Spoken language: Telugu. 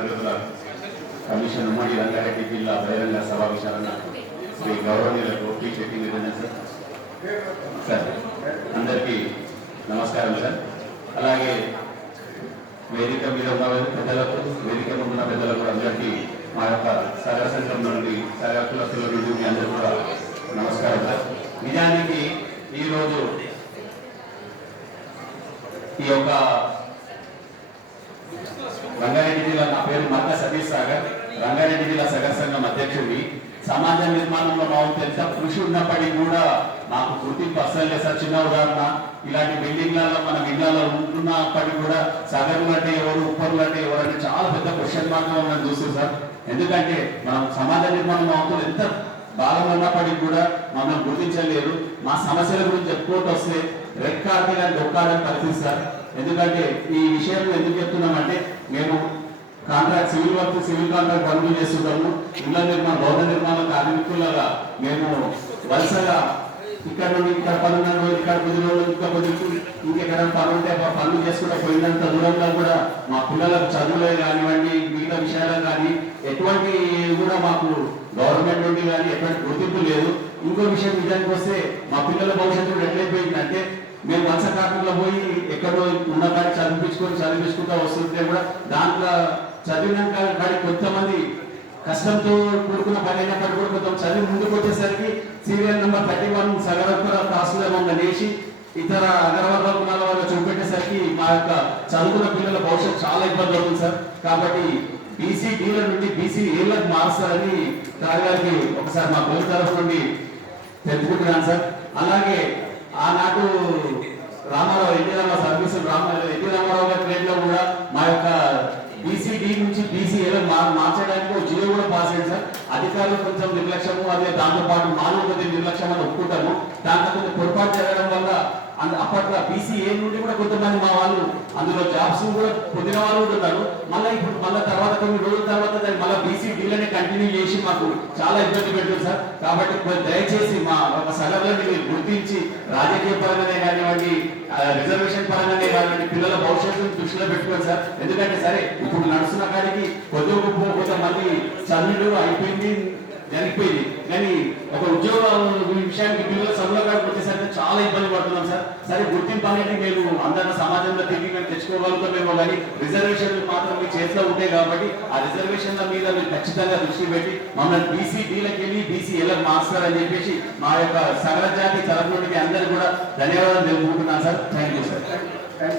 తరగతుల కమిషన్ ఉమ్మడి రంగారెడ్డి జిల్లా బహిరంగ సభా విచారణ శ్రీ గౌరవనీయులకు పి శెట్టి నిరంజన్ సార్ అందరికీ నమస్కారం సార్. అలాగే వేదిక మీద ఉన్న పెద్దలకు, వేదిక మీద ఉన్న పెద్దలకు అందరికీ మా యొక్క సగర సంఘం నుండి సగర కులస్తుల నుండి మీ అందరూ కూడా నమస్కారం సార్. నిజానికి ఈరోజు ఈ యొక్క రంగారెడ్డి జిల్లా, నా పేరు మర్ల సతీష్ సాగర్, రంగారెడ్డి జిల్లా సగర సంఘం అధ్యక్షుడిని. సమాజ నిర్మాణంలో మాకు తెలిసిన కృషి ఉన్నప్పటికీ కూడా నాకు గుర్తింపు అస్సలు లేదు సార్. చిన్న ఉదాహరణ, ఇలాంటి బిల్డింగ్లలో మనం ఇళ్లలో ఉంటున్నప్పటికీ కూడా సగర్లు అంటే ఎవరు, ఉప్పర్లు అంటే ఎవరు అంటే చాలా పెద్ద క్వశ్చన్ మార్క్ మనం చూస్తుంది సార్. ఎందుకంటే మనం సమాజ నిర్మాణంలో అవుతుంది ఎంత బాగా ఉన్నప్పటికీ కూడా మమ్మల్ని గుర్తించలేరు. మా సమస్యల గురించి చెప్పుకోవటం వస్తే రెక్కాడితే కానీ డొక్కాడని పరిస్థితి సార్. ఎందుకంటే ఈ విషయం ఎందుకు చెప్తున్నామంటే, మేము contract civil work, civil contract పనులు చేస్తుంటాము. ఇళ్ల నిర్మాణ, భవన నిర్మాణ కార్మికులుగా మేము వరుసగా ఇక్కడ నుండి ఇక్కడ 12 రోజులు, ఇక్కడ 10 రోజులు, ఇంకా 10 ఇంకెక్కడ పనులు ఉంటే పనులు చేసుకుంటూ పోయినంత దూరంలో కూడా మా పిల్లలకు చదువులే కానివ్వండి, మిగతా విషయాలు కానీ ఎటువంటి కూడా మాకు గవర్నమెంట్ నుండి కానీ ఎటువంటి గుర్తింపు లేదు. ఇంకో విషయం నిజానికి వస్తే, మా పిల్లల భవిష్యత్తు ఎట్లయిపోయిందంటే, మేము వలస కార్మికులు పోయి ఎక్కడో ఉన్న కాడికి చదివించుకుంటూ వస్తుంటే కూడా దాంట్లో చదివినాక కాడి కొంతమంది కష్టంతో కూడుకున్న పని అయినప్పటికీ కూడా కొంచెం చదివి ముందుకు వచ్చేసరికి సీరియల్ నెంబర్ 31 సగరపుర కాసులేమన్నా వేసి ఇతర అగరవర్గ గుణాల వల్ల చూపెట్టేసరికి మా యొక్క చదువుకున్న పిల్లల భవిష్యత్తు చాలా ఇబ్బంది అవుతుంది సార్. కాబట్టి బీసీ డీల నుండి బీసీ ఏళ్ళకి మారుస్తారని గారికి ఒకసారి మా గోల్ తరఫు నుండి తెలుపుకుంటున్నాను సార్. అలాగే ఆనాడు రామారావు, ఎన్టీ రామారావు సర్వీసులు ఎన్టీ రామారావు గారి ట్రేడ్ లో కూడా మా యొక్క బీసీడీ నుంచి బీసీఏలో మార్చడానికి ఒక జియో కూడా పాస్ అయింది సార్. అధికారులు కొంచెం నిర్లక్ష్యము, అదే దాంతో పాటు మానవ కొద్ది నిర్లక్ష్యం అని ఒప్పుకుంటాము. దాంట్లో కొంచెం పొరపాటు జరగడం వల్ల అప్పట్లో బీసీఏ నుండి కూడా కొంతమంది మా వాళ్ళు అందులో జాబ్స్ కూడా పొందిన వాళ్ళు ఉంటున్నారు. మళ్ళీ తర్వాత కొన్ని రోజుల తర్వాత దాన్ని మళ్ళీ బీసీడీలనే కంటిన్యూ చేసి మాకు చాలా ఇబ్బంది పెట్టారు సార్. కాబట్టి దయచేసి మా ఒక సగర్లని మీరు గుర్తించి రాజకీయ పరంగానే కానివ్వండి, రిజర్వేషన్ పరంగానే కానివ్వండి, పిల్లల భవిష్యత్తును దృష్టిలో పెట్టుకోండి సార్. ఎందుకంటే సరే ఇప్పుడు నడుస్తున్న కాడికి కొంతమంది చదువులు అయిపోయింది, జరిగిపోయింది, కానీ ఒక ఉద్యోగం విషయానికి పిల్లల చదువుల కాడికి వచ్చేసరికి చాలా ఇబ్బంది పడుతున్నాం సార్. సరే గుర్తింపు అనేది మేము అందరినీ సమాజంలో తిరిగి మేము తెచ్చుకోగలుగుతామేమో, కానీ రిజర్వేషన్లు మాత్రం మీ చేతిలో ఉంటాయి. కాబట్టి ఆ రిజర్వేషన్ల మీద మీరు ఖచ్చితంగా దృష్టి పెట్టి మమ్మల్ని బీసీడీలకు వెళ్ళి బీసీఏలకు మార్చారని చెప్పేసి మా యొక్క సగర జాతి తరఫు నుండి అందరూ కూడా ధన్యవాదాలు తెలుపుకుంటున్నాను సార్. Thank you sir.